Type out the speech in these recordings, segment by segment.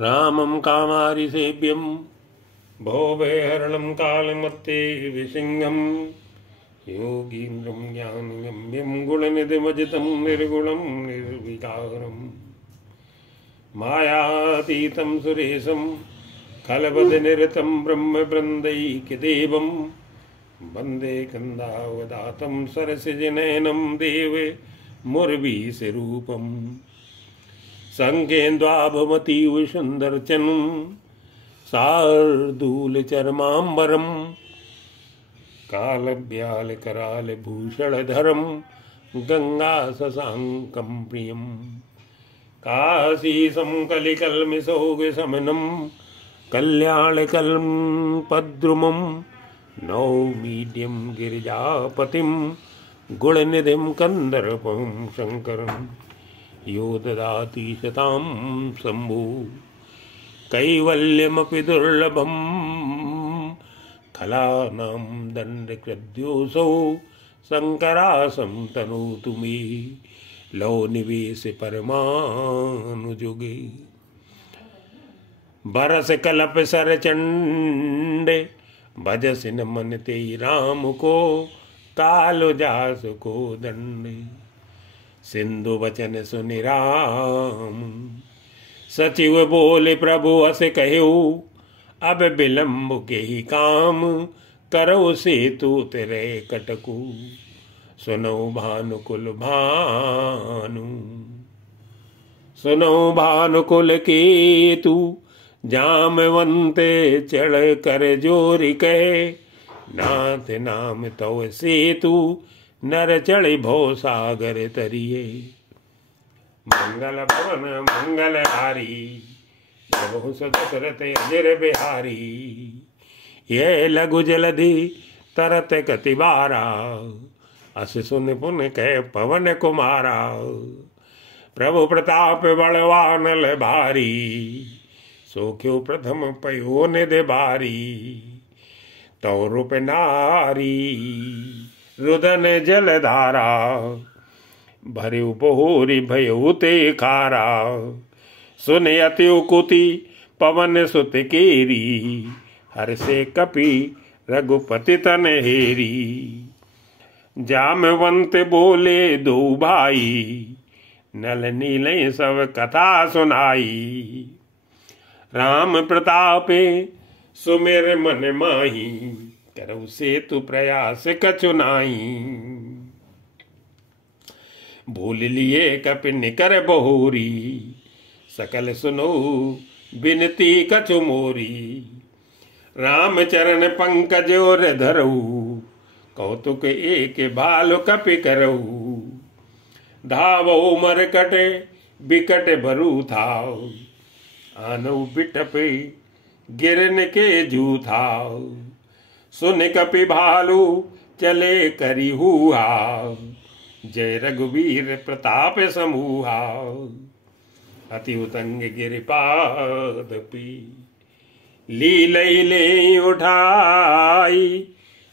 रामं कामारिसेव्यं भोभयहरणं कालमत्ते विसिंहं योगीन्द्रं ज्ञानगम्यं गुणनिधिमजितं निर्गुणं निर्विकारं मायातीतं सुरेशं खलबद्धनिरतं ब्रह्मवृन्दैक्यदेवं वन्दे कन्दावदातं सरसिजनयनं देवे मुरवीशरूपम् संकेन्द्वाभवतीव सुन्दरचनं शार्दूलचर्माम्बरं कालव्यालकरालभूषणधरं गङ्गाशशाङ्कं प्रियं काशीशं कलिकल्मिषोगशमनं कल्याणकल्पद्रुमं नौमीड्यं गिरिजापतिं गुणनिधिं कन्दर्पं शङ्करम् यो ददाति शतां शम्भो कैवल्यमपि दुर्लभं खलानां दण्डकृद्योऽसौ शङ्करासं तनोतु मे लौ निवेश परमानुजुगे बरस कलप सरचण्डे भजस न मन ते राम को कालो जास को दंडे सिंधु वचन सुनि राम सचिव बोले प्रभु अस कहो अब विलम्ब के ही काम करो सेतु तेरे कटकु सुनो भानुकुल भानु सुनो भानुकुल केतु जामवंते चढ़ कर जोरी कहे नाथ नाम तव सेतु नर चढ़े भो सागर तरिए मंगल भवन मंगलहारी प्रभु दशरथ अजर बिहारी ये लघु जलधि तरत कतिबारा अस सुन पुन कह पवन कुमारा प्रभु प्रताप बलवानल भारी सोख्यो प्रथम पयो निधि भारी तो रूप नारी रुदन जलधारा भरे बहोरी भयउते खारा सुने अत्युकुति पवन सुत केरी हर से कपि रघुपति तन हेरी जामवंत बोले दो भाई नल नीले सब कथा सुनाई राम प्रतापे सुमेर मन माही करौ सेतु प्रयास कछु नाई भूल लिए कपि निकर बहोरी सकल सुनो बिनती कछु मोरी राम चरण पंकज और धरऊ कौतुक एक भालु कपि करऊ धावो मरकट बिकट भरू थाव आनऊ बिटपे गिरन के जू थाव सुन कपि भालू चले करी हुआ जय रघुवीर प्रताप समूहा अति उतंग गिरिपादपि लीलई ले उठाई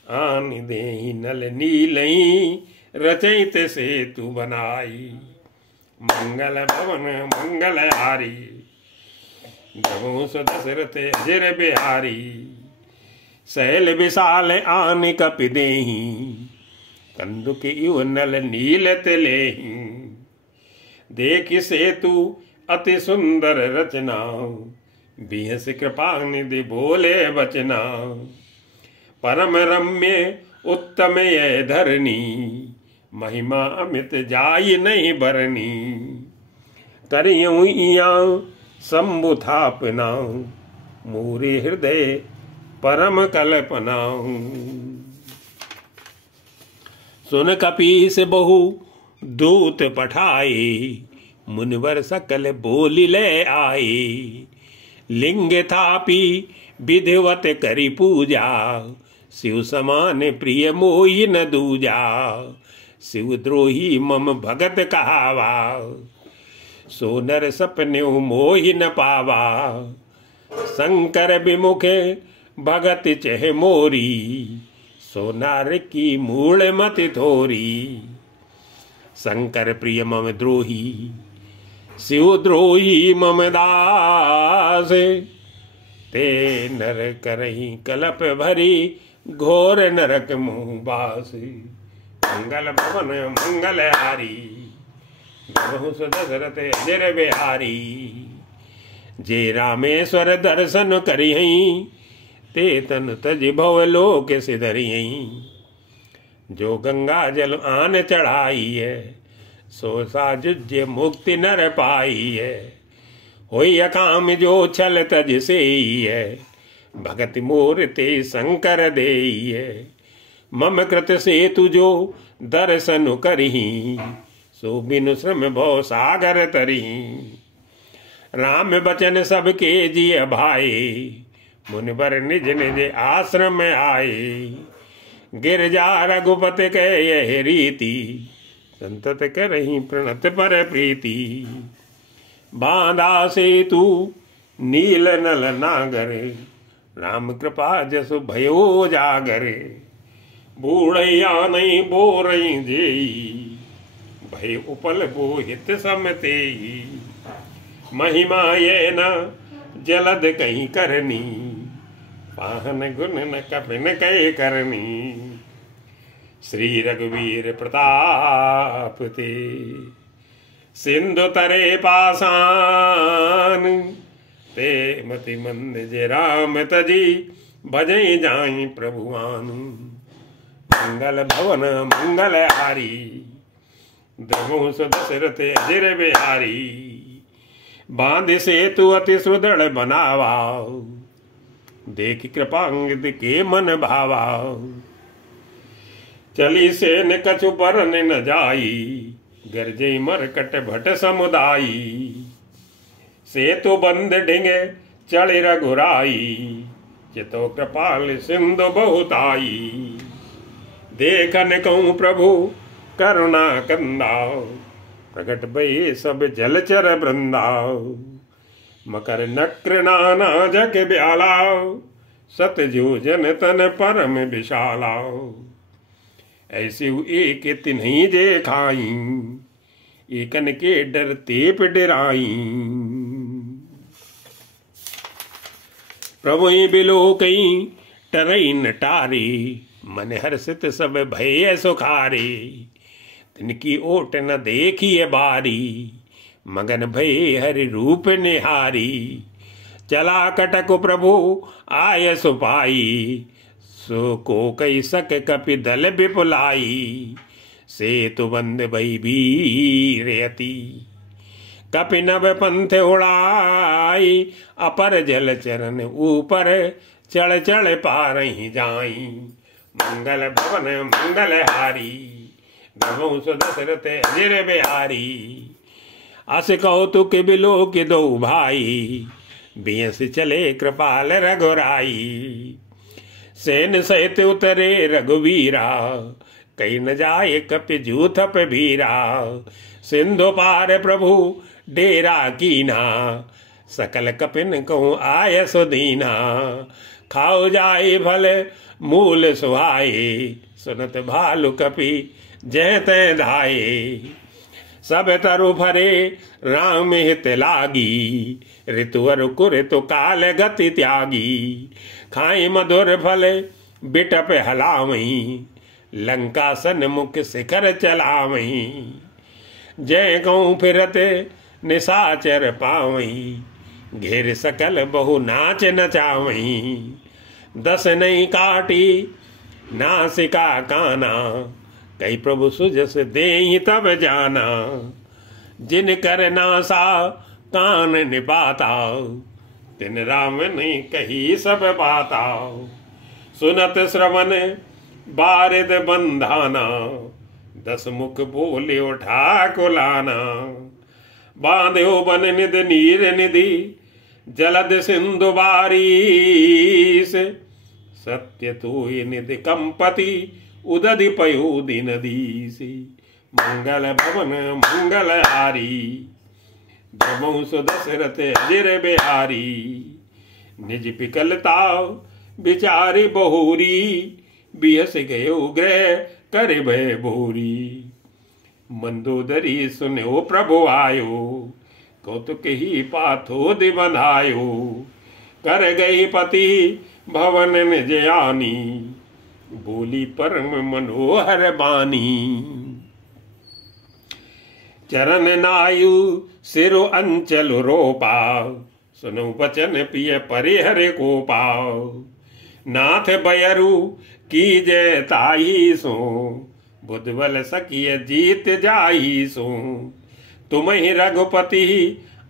आन दे नल नीलई रचयित सेतु बनाई मंगल भवन मंगलहारी प्रभु दशरथ अजर बिहारी शैल विशाल आन कपि देहि कंदुक इव नल नील तिलेहि देख सेतु अति सुंदर रचना बिहस कृपा निधि बोले बचना परम रम्य उत्तम यह धरनी महिमा अमित जाय नहीं बरनी करियो इया शंभु थापना मोरे हृदय परम कल्पना सुन कपीस बहु दूत पठाए मुनिवर सकल बोली ले आए लिंग थापी विधिवत करी पूजा शिव समान प्रिय मोहि न दूजा शिव द्रोही मम भगत कहावा सोनर सपन्यो मोहि न पावा शंकर विमुखे भगत चह मोरी सोनार की मूल मत थोरी शंकर प्रिय मम द्रोही शिवद्रोही ममदास, ते नर करही कलप भरी, घोर नरक मुँह बास। मंगल भवन मंगल हारी, बहुस दशरथ अजर बिहारी। जे रामेश्वर दर्शन करियहीं, ते तन तज भव लोक सिधरियहीं। जो गंगा जल आन चढ़ाई है, सो साजुज्य मुक्ति नर पाई है। होई अकाम जो छल तज से ही है, भगति मोर ते शंकर देई है। मम कृत से तुझो दर्शन करही, सो बिनु श्रम भव सागर तरही। राम बचन सबके जिय भाए, मुनिवर निज निज आश्रम आए। गिरजा रघुपति के यह रीति, संतत करही प्रणत पर प्रीति। बांधा सेतु नील नल नागर, राम कृपा जसु भयो जागर। बूढ़ैया नहीं बोरई जेई, भय उपल बोहित समतेई। महिमा ये न जलद कहीं करनी, पाहन गुण न कपिन कह करनी। श्री रघुवीर प्रताप ते, सिंधु तरे पासान। ते मति मंद जे राम तजी, भजई जाई प्रभुआन। मंगल भवन मंगल हारी, द्रवंश दशरथ अजर बिहारी। बांध सेतु अति सुदृढ़ बनावा, देख कृपांगित के मन भावा। चली सेन कछु बरन न जाई, गरजे मरकट भट समुदाई। सेतु बंद ढिंगे चढ़ रघुराई, चितो कृपाल सिंधु बहुताई। देखन कहूँ प्रभु करुणा कंदाओ, प्रगट भये सब जलचर वृंदाओ। मकर नक्र नाना जग ब्यालाओ, सतजो जन तन परम विशालाओ। ऐसे एक तिन्हीं जे खाई, एकन के डर तेप डराई। प्रभु बिलो कई टरई न टारी, मन हर्षित सब भय सुखारे। तिनकी ओट न देखिए बारी, मगन भय हरि रूप निहारी। चला कटक प्रभु आय सुपाई, सो को कई सक कपि दल विपुलाई। सेतु बंद भई भीरयति, कपि नभ पंथ उड़ाई। अपर जल चरण ऊपर, चढ़ चढ़ पारहि जाई। मंगल भवन मंगल हारी, द्रवंश दशरथ अजर बिहारी। अस कौतुक बिलो के दो भाई, बियस चले कृपाल रघुराई। सेन सहित उतरे रघुवीरा, कहीं न जाए कपि जूथप भीरा। सिंधु पार प्रभु डेरा कीना, सकल कपिन कहूँ आय सुदीना। खाओ जाए भल मूल सुहाए, सुनत भालु कपि जय तय धाये। सब तरु भरे राम हित लागी, ऋतुवर कुरितु काल गति त्यागी। खाई मधुर फल बिटप हलावई, लंका सन्मुख शिखर चलावई। जय गौ फिरत निशाचर पावई, घेर सकल बहु नाच नचावई। 10 नहीं काटी नासिका काना, कई प्रभु सुजस देहि तब जाना। जिन कर नासा कान निपाता, तिन राम नहीं कही सब बाता। सुनत श्रवण बारिद बंधाना, 10 मुख बोले उठा कुलाना। बांध्यो बन निध नीर निधि, जलद सिंधु बारीस। सत्य तो निधि कंपति, उदधि पयोधि नदीसी। मंगल भवन मंगल हारी, द्रवंश दशरथ अजर बिहारी। निज पिकलता बिचारी बहुरी, बिहस गयो ग्रह करे भय भूरी। मंदोदरी सुनो प्रभु आयो, कौतुक ही पाथोद बंधायो, कर गई पति भवन निज आनी, बोली परम मनोहर बानी। चरण नायु सिरो अंचल रोपा, सुनो बचन पिय परिहर को पाओ। नाथ बयरु की जय ताई सो, बुद्धबल सकिय जीत जाई सो। तुम ही रघुपति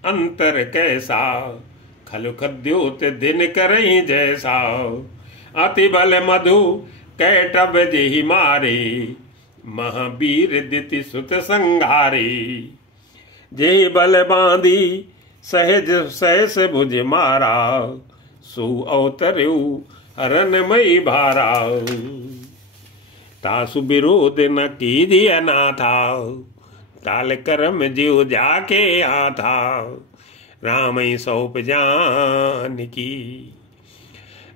अंतर कैसा, खलु खद्योत दिन करही जैसा। अति बल मधु कैटब जेहि मारे, महावीर दिति सुत संघारे। जेहि बल बांधी सहज सहस भुज मारा, सो अवतरु हरनमयी भारा। तासु विरोध न कीजिए नाथा, काल कर्म जीव जाके आता। राम सौंप जान की,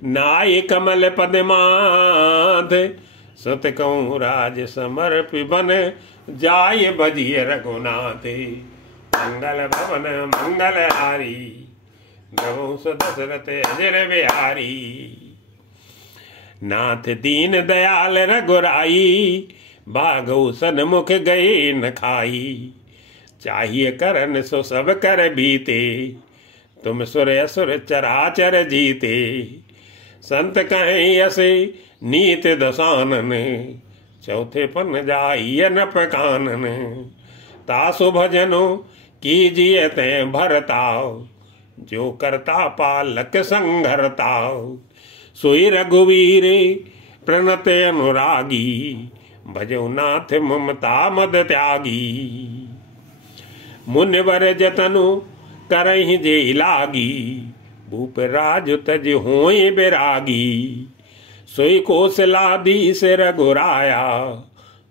नाय कमल पदमाध, सत कहूँ राज समर्प बन, जाय बजिए रघुनाथ। मंगल भवन मंगल हारी, गवौ दशरथ अजर बिहारी। नाथ दीन दयाल रघुराई, भागौ सन्मुख गए न खाई। चाहिए करन सो सब कर बीते, तुम सुर असुर चराचर जीते। संत कहें यसे नीत दसानन, चौथे पन जाइए न पकानन। तासु भजनो कीजिए ते भरताओ, जो करता पालक संघरताओ। सोई रघुवीर प्रणत अनुरागी, भजो नाथ ममता मद त्यागी। मुनिवर जतनु करहि जे लागी, भूप राज तज होय बैरागी। सोई कौशलाधीश रघुराया,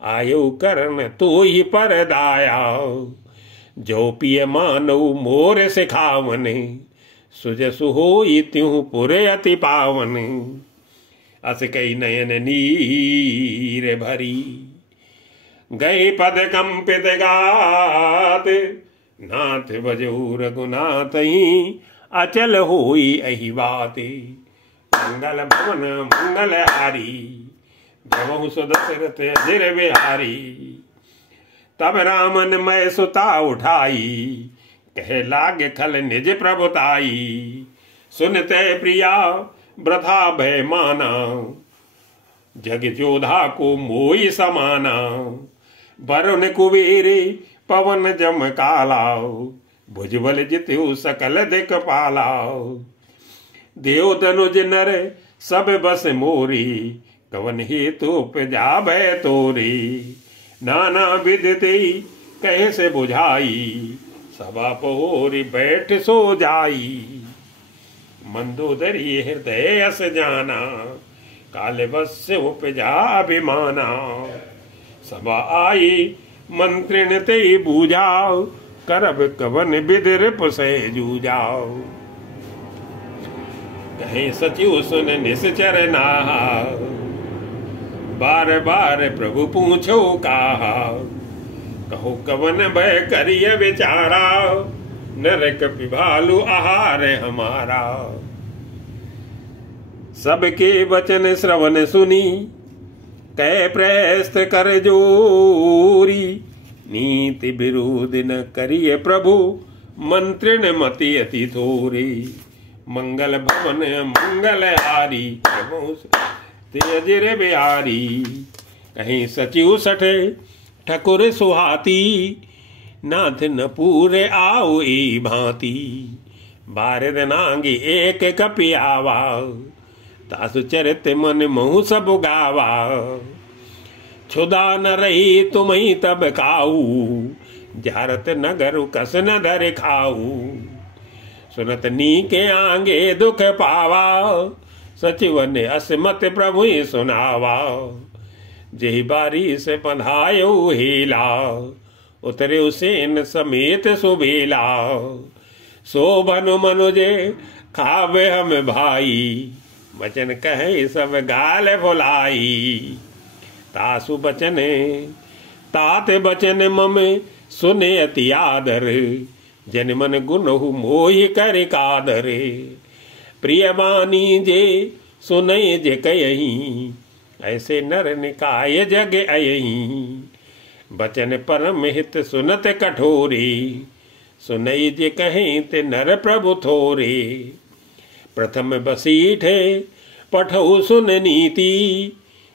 आयो करन तो ही पर दाया। जो पिय मानव मोर सिखावन, सुजसु होई त्यों पुरे अति पावन। अस कई नयन नीर भरी, गए पद कंपित गात। नाथ भजो रघुनाथ ही, अचल होई अहि बात। मंगल भवन मंगल हारी, जबहु सुदशरथ अजर बिहारी। तब रामन मैं सुता उठाई, कहे लागे खल निज प्रभुताई। सुनते प्रिया वृथा भय माना, जग जोधा को मोई समाना। वरुण कुबेर पवन जम काला, भुजबल जित्यु सकल दिक पाला। देव धनुज नर सब बस मोरी, कवन हेतु उपजा भय तोरी। नाना विधि कहे से बुझाई, सभा पोरी बैठ सो जाई। मंदोदरी हृदय अस जाना, काले बस उपजा अभिमाना। सभा आई मंत्रिण ते बूझाओ, करब कवन विधि पुसे जूझाओ। कहीं सचिव सुन निश्चर नाहा, बार बार प्रभु पूछो कहा। कहो कवन भय करिय विचारा, नरक पिभालु आहार हमारा। सबके वचन श्रवण सुनी, कै प्रयस्त कर जोरी। नीति विरोध न करिय प्रभु, मंत्रिण मति अति थोरी। मंगल भवन मंगल हारी, तेजर बिहारी। कहीं सचिव सठे ठकुर सुहाती, नाथ न पूरे आओ ई भांति। बारद नांगी एक कपि आवा, तासु चरित मन महु सब गावा। छुदा न रही तुम ही तब काऊ, जारत नगर कस न धर खाऊ। सुनत नी के आंगे दुख पावा, सचिव ने असमत प्रभु ही सुनावा। जेहि बारी से बंधायो हेला, उतरे उसेन समेत सुबेला। शोभन मनुजे खावे हम भाई, वचन कहे सब गाल भुलाई। तासु बचने तात बचन मम सुने अति आदर, जन मन गुनहु मोहि कर कादरे। प्रिय बानी जे सुनय जे कयही, ऐसे नर निकाय जग अयही। बचन परम हित सुनत कठोरे, सुनई जे कहें ते नर प्रभु थोरे। प्रथम बसीठे पठौ सुन नीति,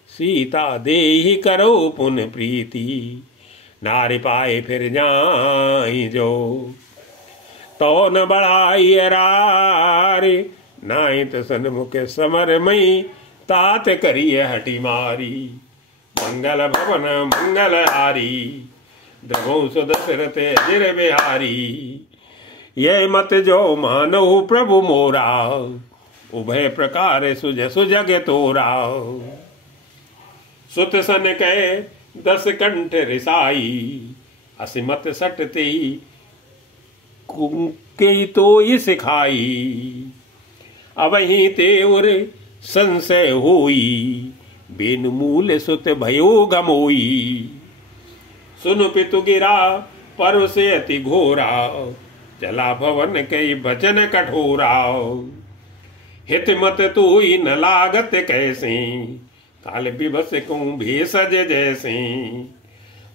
सीता देहि करो पुन प्रीति। नारि पाए फिर जाई जो, तो न बढ़ाई रारे। नाहित सन्मुख समर मई, तात करिय हटि मारी। मंगल भवन मंगल हारी, द्रवौ सुदशरथ अजिर बिहारी। ये मत जो मानहु प्रभु मोरा, उभय प्रकार सुज सुजग तोरा। सुत सन कह 10 कंठ रिसाई, असिमत सटते कुंके तो सिखाई। अवहीं ते उर संशय होई, बिन मूल सुत भयो गमोई। सुन पितु गिरा पर से अति घोरा, चला भवन कई बचन कठोरा। हित मत तोई न लागत कैसे, काल विभस को भेषज जैसे।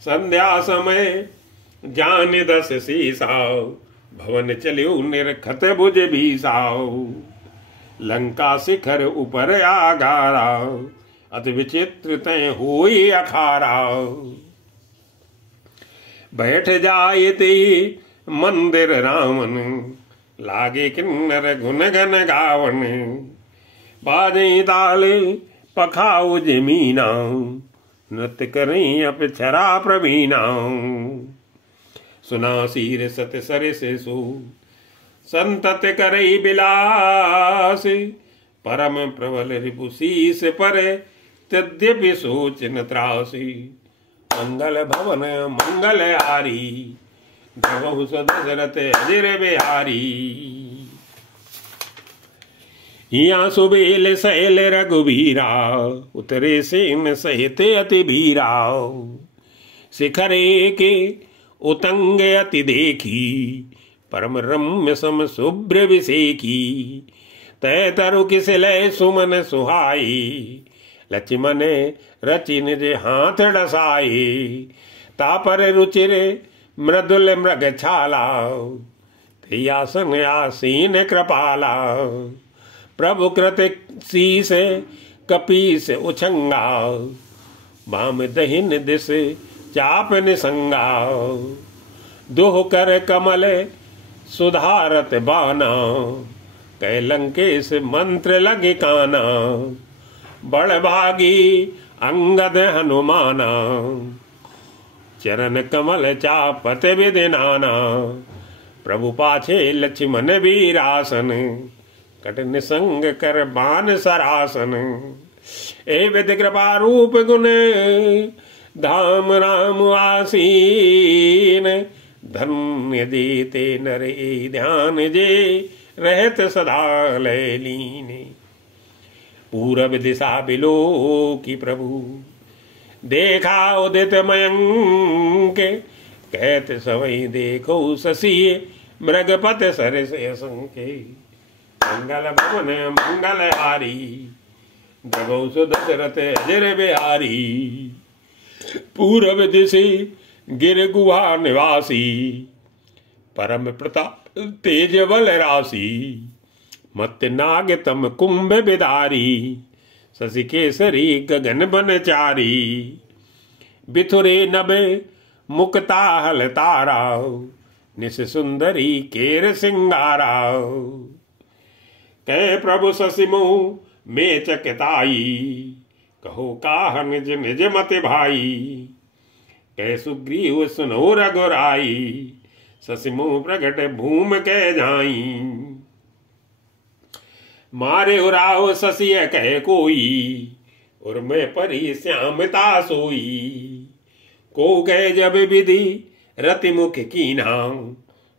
संध्या समय जान 10 सीसाओ, भवन चलियो निरखत भुज भीसाओ। लंका शिखर ऊपर आगारा, अति विचित्र तय होई अखारा। बैठ जाए ते मंदिर रावण, लागे किन्नर गुन गन गावन। बाजे ताले पखाओ जमीना, नृत्य करें अप्सरा प्रवीणा। सुना शीर सत सरिस सो, संतत करई बिलास। परम प्रबल रिपुशीस पर, तद्यपि सोच न त्रासी। मंगल भवन मंगल हारी, द्रवहु सदशरथ अजिर बिहारी। या सुबेल सैल रघुबीरा, उतरे सेन सहित अति भीरा। शिखरे के उतंग अति देखी, परम रम्य सम शुभ्र विसेकी। तय तरु किस लय सुमन सुहाई, लक्ष्मण रचि निज हाथ डसाई। तापर रुचिर मृदुल मृग छाला, आसन आसीन कृपाला। प्रभु कृत शीस कपीस उछंगा, बाम दहिन दिस चाप निसंगा। दुह कर कमल सुधारत बाना, कैलंकेश मंत्र लगे काना। बड़ भागी अंगद हनुमाना, चरण कमल चापत विदिनाना। प्रभु पाछे लक्ष्मण वीरासन, कट निसंग कर बान सरासन। ए विद कृपा रूप गुण धाम राम आसीन। धन्य देते नरे ध्यान जे, रहत सदा लय लीने। पूरब दिशा बिलो की प्रभु, देखा उदित मयंक। कहत सवई देखो शशि, मृगपत सरस असंख्य। मंगल भवन मंगल हारी, द्रवौ सुदशरथ अजिर बिहारी। पूरब दिशि गिर गुहा निवासी, परम प्रताप तेज बल राशि। मत नाग तम कुंभ बिदारी, शशि केसरी गगन बनचारी। बिथुरे नभ मुक्ता हल तारा, निश सुंदरी केर सिंगारा। कह प्रभु शशि मुँह में चकताई, कहो काह निज निज मत भाई। कह सुग्रीव सुनो रघुराई, शशि मुँह प्रगट भूम कह जाई। मारे उराव शशि कह कोई, उर्मे परी श्यामता सोई। को गए जब विधि रति मुख कीना,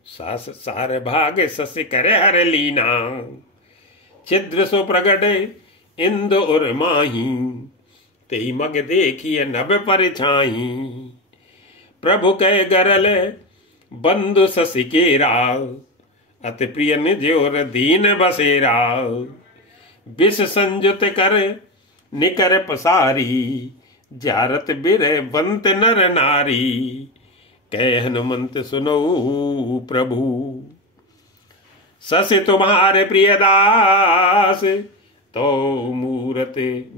सास सार भाग शशि करे हर लीना। छिद्र सो प्रगट इंद उर माही, तेई मग देखिए नभ पर छाही। प्रभु कह गरल बंधु शशि केरा, अति प्रिय निज और दीन बसेरा। विष संयुत कर निकर पसारी, जारत बिर बंत नर नारी। कह हनुमंत सुनो प्रभु, शशि तुम्हारे प्रिय दास। तो मूरत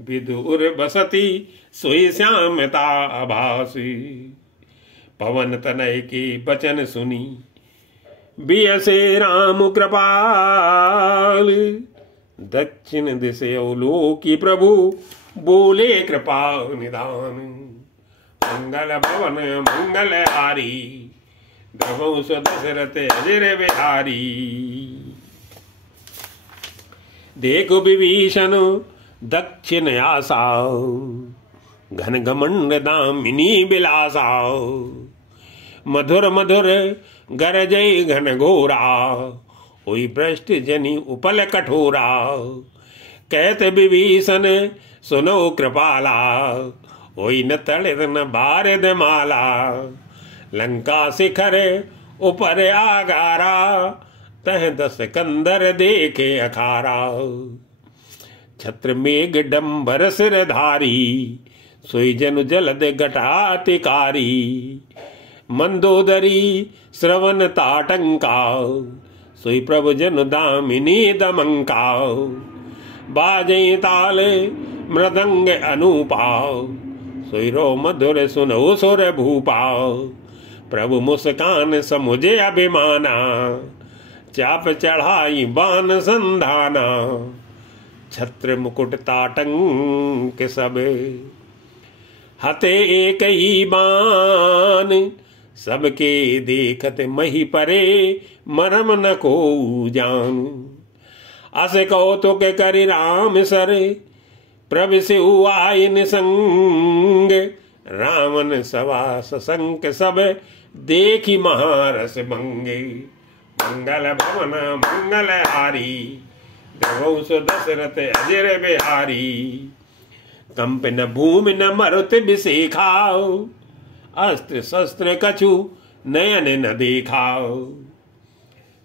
विदुर बसती, सोई श्यामता आभासी। पवन तनय के बचन सुनी, बियसे राम कृपाल। दक्षिण दिशे अवलोकी प्रभु, बोले कृपा निधान। मंगल भवन मंगल हारी, द्रवंश दशरथ अजर बिहारी। देखो विभीषण दक्षिण आसा, घन घमंड दामिनी बिलासा। मधुर मधुर गरजय घन घोरा, हुई भ्रष्ट जनि उपल कठोरा। कहत विभीषण सुनो कृपाला, होई न तड़ित न बारिद माला। लंका शिखर ऊपर आगारा, तह दस कंदर देखे अखारा। छत्र मेघ डंबर सिरधारी, सोई जनु जलद घटातिकारी। मंदोदरी श्रवण ताटंका, सोई प्रभु जनु दामिनी दमंका। बाजई ताल मृदंग अनूपा, सोई रो मधुर सुनो सुर भूपा। प्रभु मुस्कान समुझे अभिमाना, चाप चढ़ाई बान संधाना। छत्र मुकुट ताटंक सब, हते एक ही बान। सबके देखत मही परे, मरम न को जान। अस कौतुक करि राम सर, प्रभु से आय निसंग। रावण सवा ससंक सब, देखी महारस भंगे। मंगल भवन मंगल हारी, द्रवंश दशरथ अजर बिहारी। कंप न भूमि न मरुत बिसेखाओ, अस्त्र शस्त्र कछु नयन न देखाओ।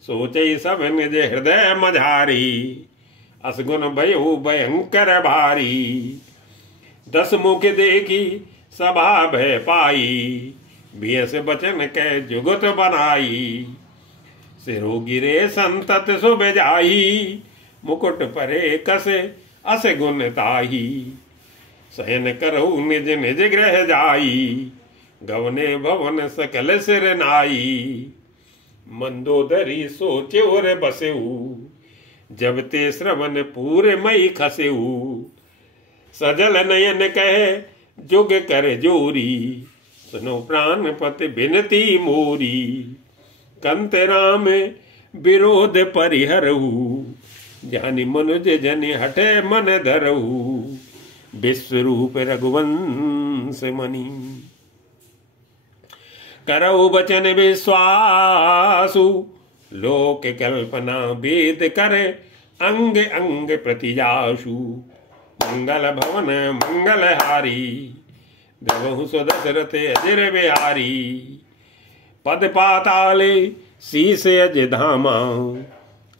सोचे सब निज हृदय मझारी, असगुन भयो भयंकर भारी। दस मुख देखी सभा भय पाई, बियस बचन के जुगत बनाई। सिरो गिरे संतत सुब जाई, मुकुट परे कसे अस गुण ताही। शयन करहु निज निज गृह जाई, गवने भवन सकल सिर नाई। मंदोदरी सोचे और बसेऊ, जब ते श्रवण पूरे मई खसेऊ। सजल नयन कहे जुग कर जोरी, सुनो प्राणपति बिनती मोरी। कंत राम विरोध परिहरऊ, जानि मनुज जनि हटे मन धरऊ। विश्वरूप रघुवंश मणि, करऊ बचन विश्वासु। लोक कल्पना वेद करे, अंग अंग प्रतिजासु। मंगल भवन मंगल हारी, द्रवंश दशरथ अजर बिहारी। पद पाताले शीस अज धामा,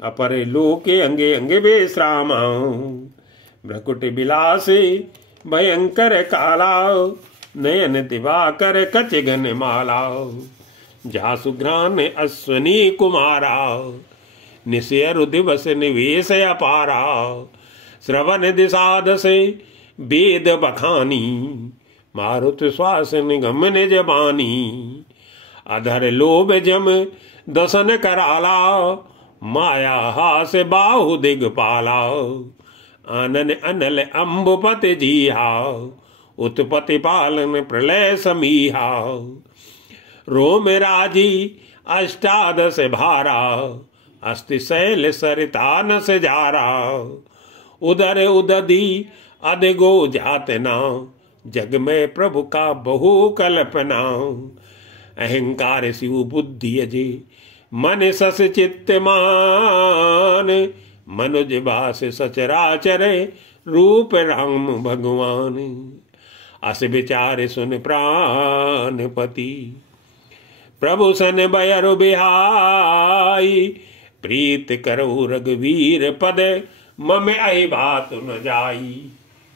अपरे लोके अंगे अंगे विश्रामा। भ्रकुट बिलासे भयंकर काला, नयन दिवाकर कच घन माला। जासु घ्रान अश्वनी कुमारा, निशयरु दिवस निवेश अपारा। श्रवण दिशाद से वेद बखानी, मारुत श्वास निगम निज बानी। अधर लोभ जम दसन कराला, माया हास बाहु दिगपाला। आनन अनल अम्बुपति जीहा, उत्पत्ति पालन प्रलय समीहा। रोम राजी अष्टादश भारा, अस्ति शैल सरिता न सजारा। उदर उददी अदगो जातना, जग में प्रभु का बहु कल्पना। अहंकार शिव बुद्धि अजे, मन सस चित्त मान। मनुज बास सचराचर, रूप राम भगवान। अस विचार सुन प्राणपति, प्रभु सन बयर बिहाई, प्रीत करो रघुवीर पद, मम आई बात न जाई।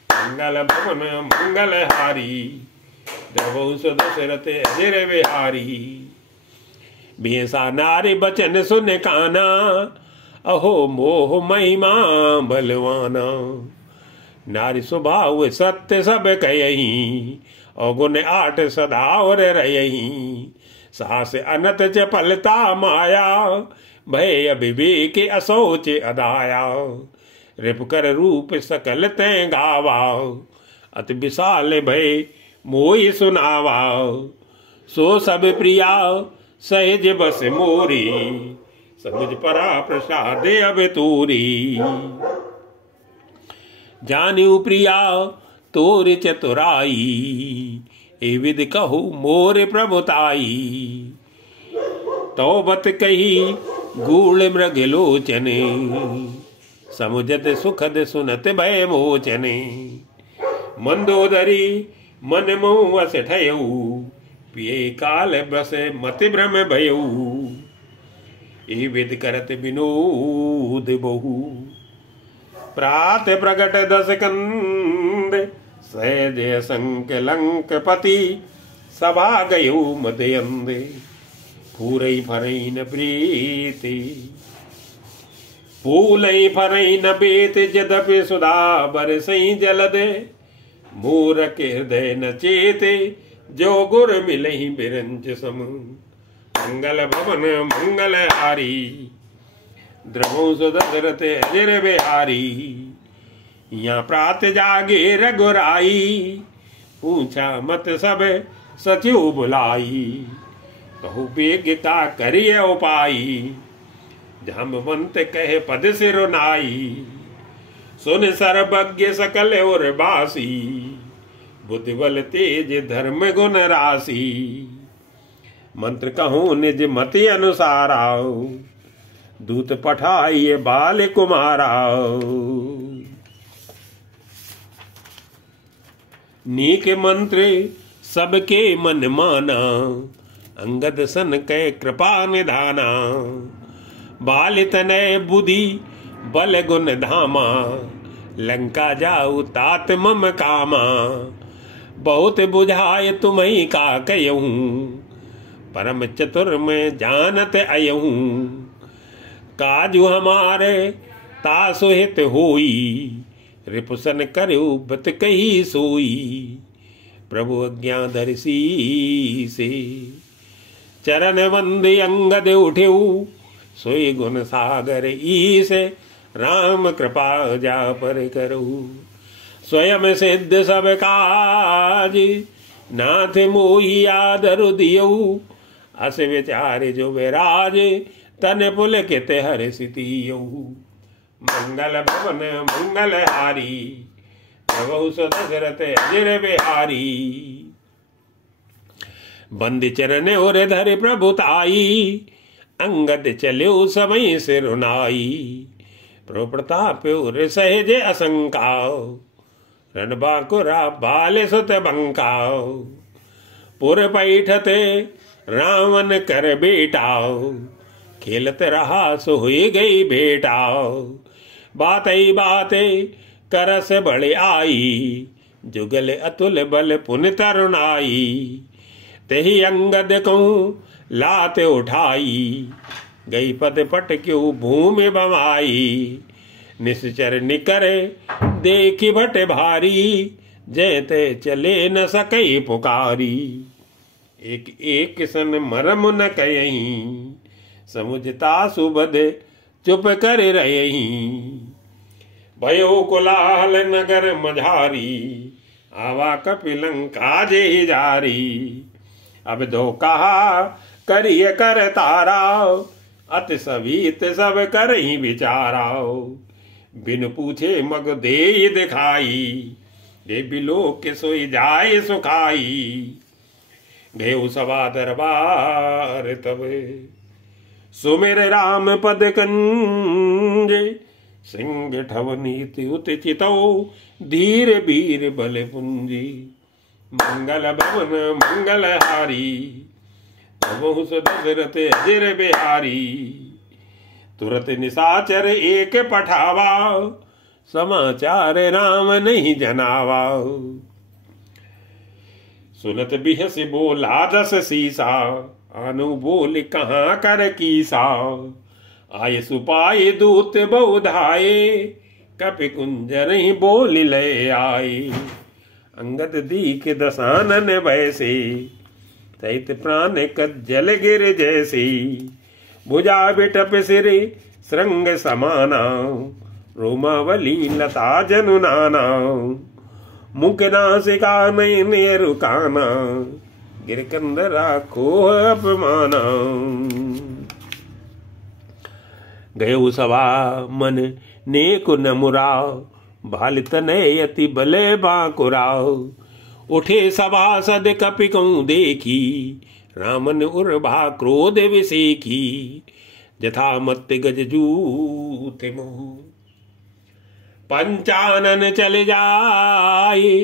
मंगल भवन मंगल हारी, द्रवहु सो दशरथ अजर बिहारी। बेसा नारी बचन सुन काना, अहो मोह महिमा बलवाना। नारी स्वभाव सत्य सब कयही, अवगुण 8 सदा और रयही। सास अनत चपलता माया, भय अविवेक असोच अदाया। रिप कर रूप सकल तै गावा, अति विशाल भय मोहि सुनावा। सो सब प्रिया सहज बस मोरी, समुझ परा प्रसाद अब तोरी। जानिउ प्रिया तोर चतुराई, ए विद कहु मोर प्रभुताई। तो बत कही गूढ़ मृग लोचने, समुझत सुखद सुनत भय मोचने। मंदोदरी मन मोह वस ठयऊ, पिए काल बस मति भ्रम भयऊ। ए विद करत विनोद बहु, प्रात प्रगट 10 कंद। सहज संक लंक पति, सभा गयऊ मदयंदे। फूरई फरई न प्रीति, फूलई फरई न बेत। यद्यपि सुधा बरसई जलदे, मूरख हृदय न चेते। जो गुर मिलहि बिरंज सम, मंगल भवन मंगल हारी। द्रवहु सो दशरथ अजर बिहारी। यहाँ प्रात जागे रघुराई, पूछा मत सब सचिव बुलाई। कहु बेग का करिय उपाई, जामवंत कहे पद सिरुनाई। सुन सर्वज्ञ सकल और बासी, बुद्धि बल तेज धर्म गुण राशि। मंत्र कहूँ निज मति अनुसारा, दूत पठाइए बाल कुमारा। नीक मंत्र सबके मन माना, अंगद सन कै कृपा निधाना। बाल तनय बुद्धि बल गुण धामा, लंका जाऊ तात मम कामा। बहुत बुझाए तुम्हीं का कहूँ, परम चतुर में जानत अयहूँ। काजू हमारे तासुहित होई, रिपुसन करऊ बत कही सोई। प्रभु अज्ञा दर्शी से, चरण वंदे अंगद उठेऊ। सोई गुण सागर ईस, राम कृपा जा पर करू। स्वयं सिद्ध सब काज, नाथ मोहि आदर दियऊ। अस विचार जो विराज, तन पुलकित हर्षितियऊ। मंगल भवन मंगल हारी, प्रभु सो दशरथ अजर बिहारी। बंद चरण और धर प्रभुताई, अंगद चलो समय सिरुनाई। प्रभु प्रताप और सहज असंकाओ, रणबांकुरा बाल सुत बंकाओ। पुर पैठते रावण कर बेटाओ, खेलत रहा सो हुई गई भेटाओ। बातई बाते करस बड़े आई, जुगल अतुल बल पुन तरुणाई। तेहि अंगद को लात उठाई, गई पद पट क्यों भूमि बमाई। निश्चर निकरे देखी भट भारी, जैते चले न सकई पुकारी। एक एक सन मरम न कयहीं, समुझता सुबद चुप कर रही। भयो कुलाहल नगर मझारी, आवा कपिलंका जे जारी। अब दो कहा करिय कर ताराओ, अत सवीत सब कर ही विचाराओ। बिन पूछे मग दे दिखाई, दे बिलो के सोई जाए सुखाई। गयो सभा दरबार तब, सुमेर राम पद कंज। सिंह ठव नीति उत चितौ, धीर वीर बल पुंजी। मंगल भवन मंगल हारी, बहु सो दशरथ अजर बिहारी। तुरत निशाचर एक पठावा, समाचार राम नहीं जनावा। सुनत बिहस बोला दस सीसा, आनु बोल कहाँ कर कीसा। आय सुपाए दूत बहुधाये, कपि कुंजर ही बोल ले आए। अंगद दीख दसानन वैसे, सहित प्राण कज्जल गिर जैसे। भुजा बिटप सिर श्रृंग समाना, रोमावली लता जनु नाना। मुख नासिका नहीं रुकाना, गिरकंदरा को अपमाना। गयो सभा मन नेक नमुरा, भाल तनय यति बले बाकुराव। उठे सभासद कपि कहूँ देखी, रामन उर्भा क्रोध विसेखी। जथा मत गज जूथ मुँह, पंचानन चल जाए।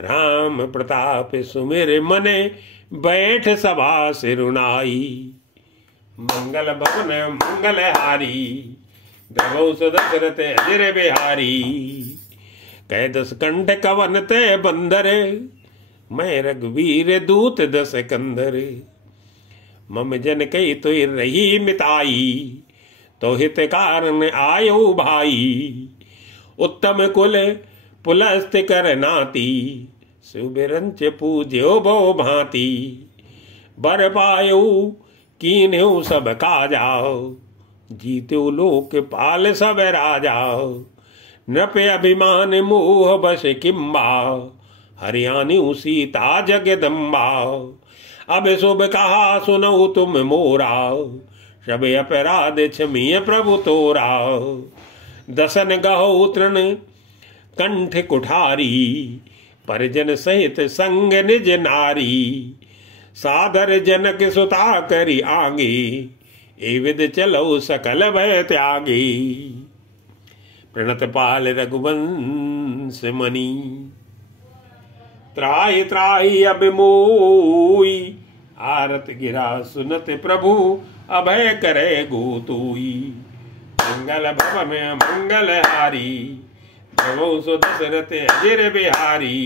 राम प्रताप सुमिर मने, बैठ सभा सिरुनाई। मंगल भवन मंगल हारी, गवौ दशरथ अजर बिहारी। कह दस कंठ कवन ते बंदर, मैं रघुवीर दूत दस कंदर। मम जन कही तो रही मिताई, तो हित कारण आयो भाई। उत्तम कुल पुलस्त कर नाती, सुबिरंच पूज्यो बहु भांति। बर पायो कीन्हु सब काजाओ, जीत्यो लोक पाल सब राजाओ। नृप अभिमान मोह बस किम्बा, हरियाणी सीता जगदम्बा। अब शुभ कहा सुनो तुम मोरा, सब अपराध क्षमीय प्रभु तोरा। दसन गहो तृण कंठ कुठारी, परिजन सहित संग निज नारी। सादर जनक सुता करी आगे, एविद चलो सकल भय त्यागी। प्रणत पाल रघुवंश मणि, त्राहि त्राहि अब मोई। आरत गिरा सुनत प्रभु, अभय करे गोतोई। मंगल भवन मंगल हारी, गवौ सो दशरथ अजर बिहारी।